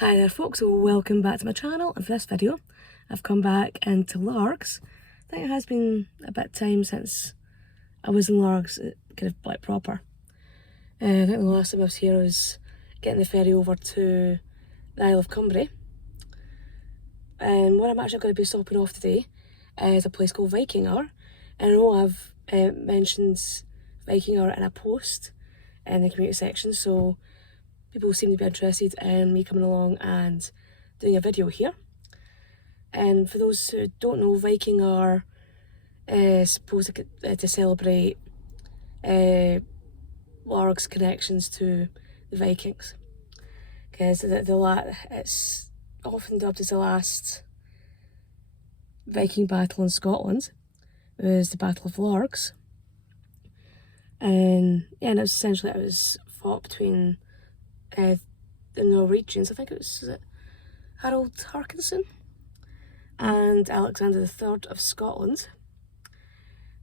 Hi there folks, so welcome back to my channel, and for this video I've come back into Largs. I think it has been a bit of time since I was in Largs, kind of like proper. I think the last time I was here I was getting the ferry over to the Isle of Cumbrae. And where I'm actually going to be stopping off today is a place called Vikingar. And I know I've mentioned Vikingar in a post in the community section, so people seem to be interested in me coming along and doing a video here. And for those who don't know, Vikingar is supposed to celebrate Larg's connections to the Vikings. Because it's often dubbed as the last Viking battle in Scotland. It was the Battle of Largs. And yeah, and it was fought between the Norwegians. I think it was Harold Harkinson and Alexander III of Scotland.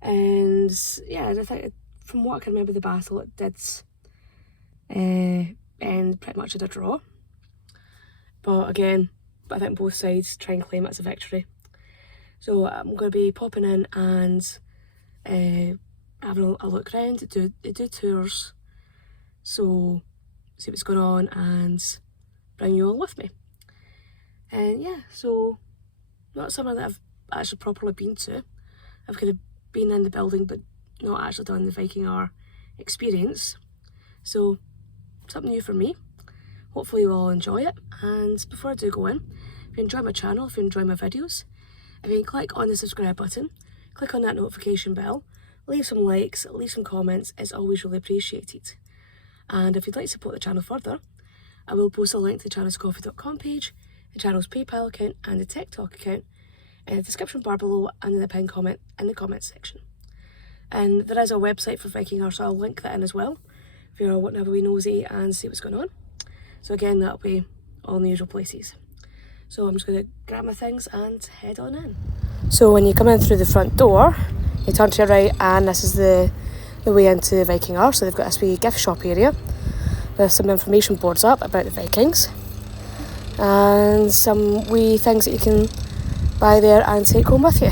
And yeah, I think from what I can remember the battle, it did end pretty much at a draw. But again, I think both sides try and claim it as a victory. So I'm going to be popping in and having a look around, do tours. So see what's going on and bring you all with me. And yeah, so not somewhere that I've actually properly been to. I've kind of been in the building but not actually done the Vikingar experience. So something new for me. Hopefully you'll all enjoy it. And before I do go in, if you enjoy my channel, if you enjoy my videos, if you can click on the subscribe button, click on that notification bell, leave some likes, leave some comments, it's always really appreciated. And if you'd like to support the channel further, I will post a link to the channel's coffee.com page, the channel's PayPal account and the TikTok account in the description bar below and in the pinned comment in the comments section. And there is a website for Vikingar, so I'll link that in as well if you're wanting to have a wee nosy and see what's going on. So again, that'll be all in the usual places. So I'm just going to grab my things and head on in. So when you come in through the front door, you turn to your right and this is the way into Vikingar. So they've got this wee gift shop area with some information boards up about the Vikings and some wee things that you can buy there and take home with you.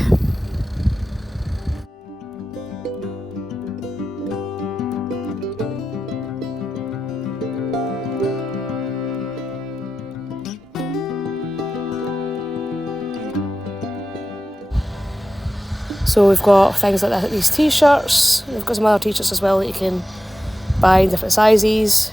So we've got things like these t-shirts, we've got some other t-shirts as well that you can buy in different sizes.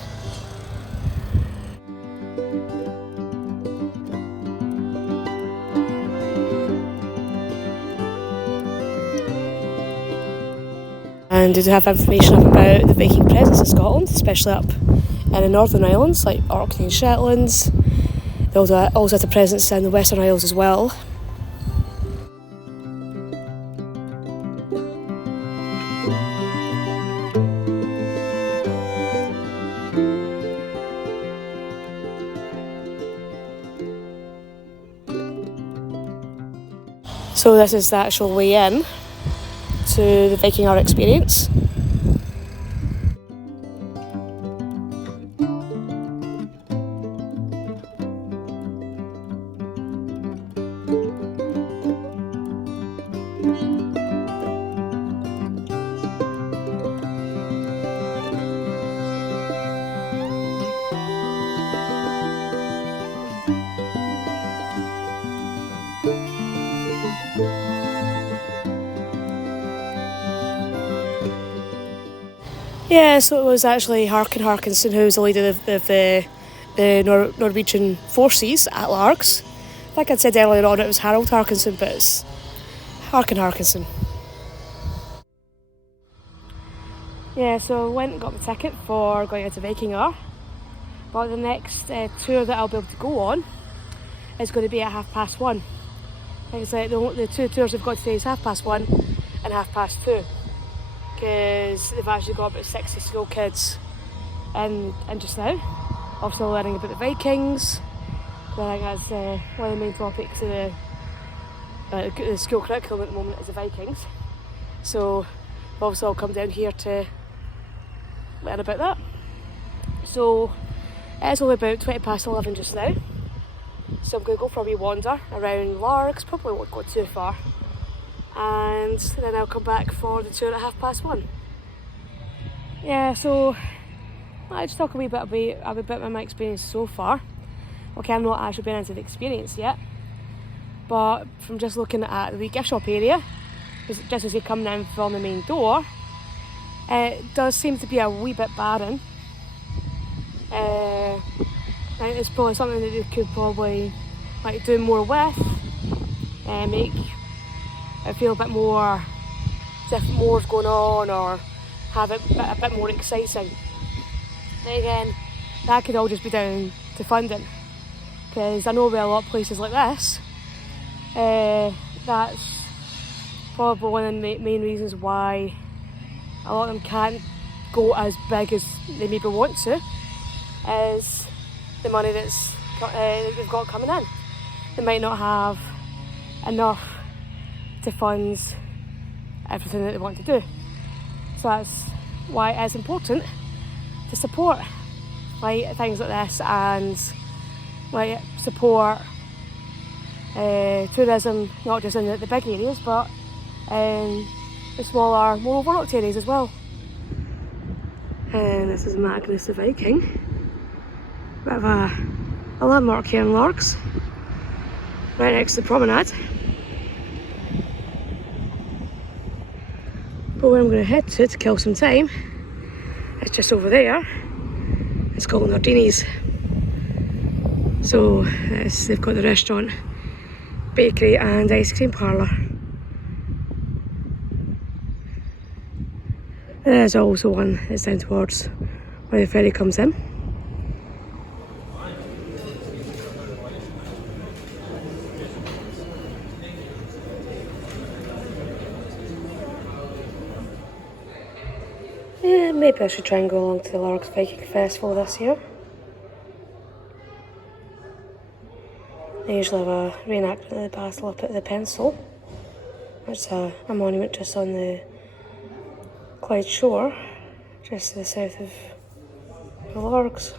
And they do have information up about the Viking presence in Scotland, especially up in the Northern Islands like Orkney and Shetlands. They also have a presence in the Western Isles as well. So this is the actual way in to the Vikingar Experience. Yeah, so it was actually Harkinson who was the leader of the Norwegian forces at Largs. I think I'd said earlier on it was Harold Harkinson, but it's Harkinson. Yeah, so I went and got my ticket for going into Vikingar. But the next tour that I'll be able to go on is going to be at 1:30. I think it's like the two tours we've got today is 1:30 and 2:30. Because they've actually got about 60 school kids in just now, also learning about the Vikings. So I think that's one of the main topics of the school curriculum at the moment is the Vikings. So we've also all come down here to learn about that. So it's only about 11 just now. So I'm going to go for a wee wander around Largs, probably won't go too far. And then I'll come back for the tour at 1:30. Yeah, so I'll just talk a wee bit about my experience so far. Okay, I'm not actually been into the experience yet, but from just looking at the wee gift shop area, just as you're coming in from the main door, it does seem to be a wee bit barren. I think it's probably something that they could probably like do more with, make it feel a bit more as if more's going on, or have it a bit more exciting. Then again, that could all just be down to funding, because I know with a lot of places like this, that's probably one of the main reasons why a lot of them can't go as big as they maybe want to, is the money that's they've got coming in. They might not have enough to fund everything that they want to do. So that's why it's important to support like things like this, and like support tourism, not just in the big areas, but in the smaller, more overlooked areas as well. And this is Magnus the Viking. Bit of a landmark here in Largs, right next to the Promenade. But where I'm going to head to kill some time, it's just over there. It's called Nordini's. So they've got the restaurant, bakery and ice cream parlour. There's also one that's down towards where the ferry comes in. Yeah, maybe I should try and go along to the Largs Viking Festival this year. They usually have a reenactment of the battle up at the Pencil, which is a monument just on the Clyde shore, just to the south of the Largs.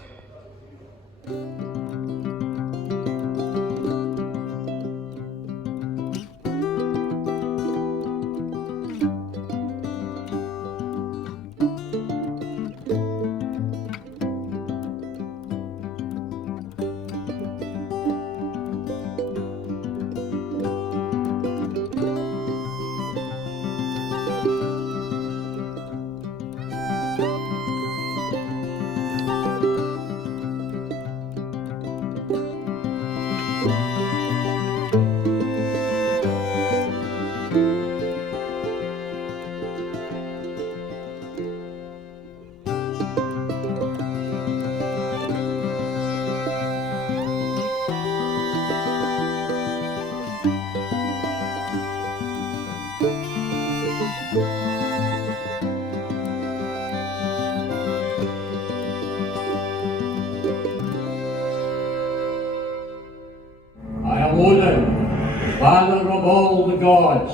Odin, father of all the gods,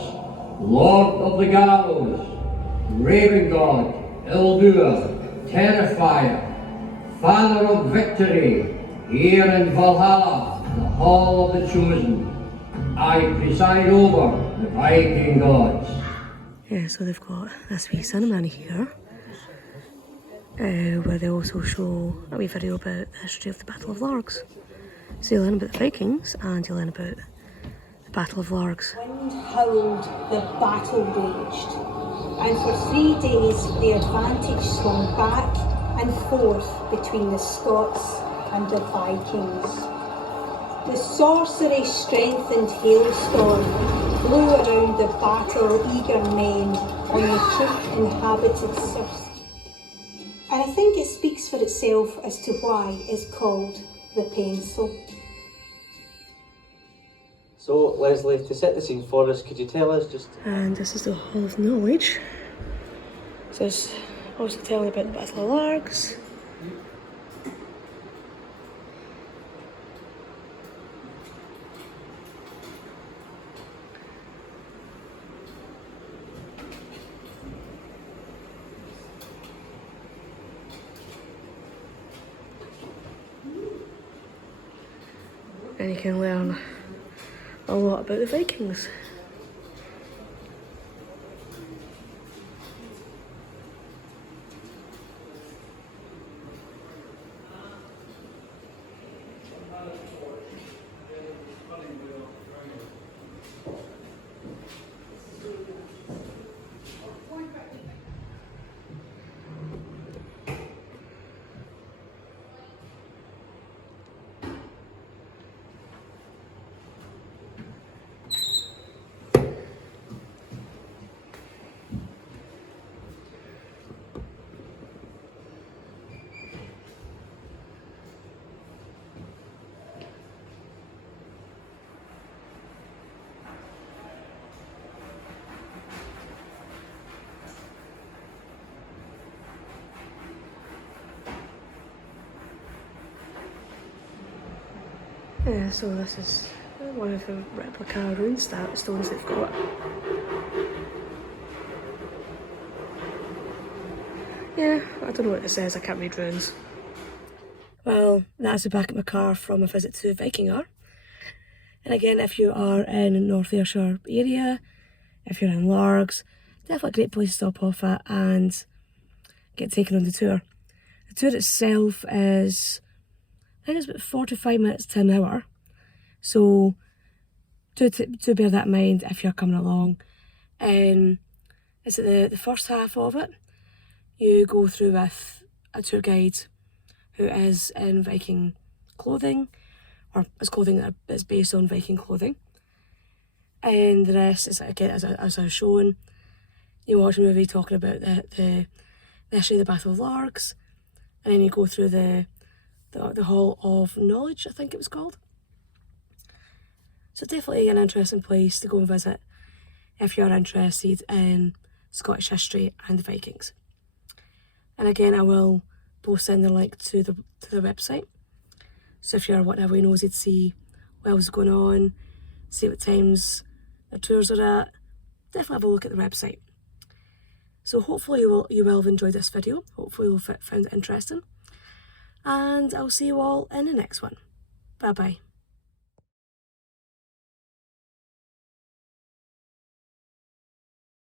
lord of the gallows, raven god, ill-doer, terrifier, father of victory, here in Valhalla, the hall of the chosen, I preside over the Viking gods. Yeah, so they've got this wee cinema here, where they also show a wee video about the history of the Battle of Largs. So you learn about the Vikings and you learn about the Battle of Largs. Wind howled, the battle raged, and for 3 days the advantage swung back and forth between the Scots and the Vikings. The sorcery strengthened hailstorm blew around the battle-eager men on the troop-inhabited Circe. And I think it speaks for itself as to why it's called the Pencil. So, Leslie, to set the scene for us, could you tell us just... And this is the Hall of Knowledge. So it's also telling about the Battle of Largs. and you can learn a lot about the Vikings. Yeah, so this is one of the replica rune stones they've got. Yeah, I don't know what it says, I can't read runes. Well, that's the back of my car from a visit to Vikingar. And again, if you are in North Ayrshire area, if you're in Largs, definitely a great place to stop off at and get taken on the tour. The tour itself is, I think it's about 45 minutes to an hour. So do bear that in mind if you're coming along. It's at the first half of it. You go through with a tour guide who is in Viking clothing, or is clothing that is based on Viking clothing. And the rest is, again, as I was showing, you watch a movie talking about the history of the Battle of Largs, and then you go through the Hall of Knowledge, I think it was called. So definitely an interesting place to go and visit if you're interested in Scottish history and the Vikings. And again, I will post in the link to the website. So if you're wanting to have a nosy to see what else is going on, see what times the tours are at, definitely have a look at the website. So hopefully you will have enjoyed this video. Hopefully you'll found it interesting. And I'll see you all in the next one. Bye bye.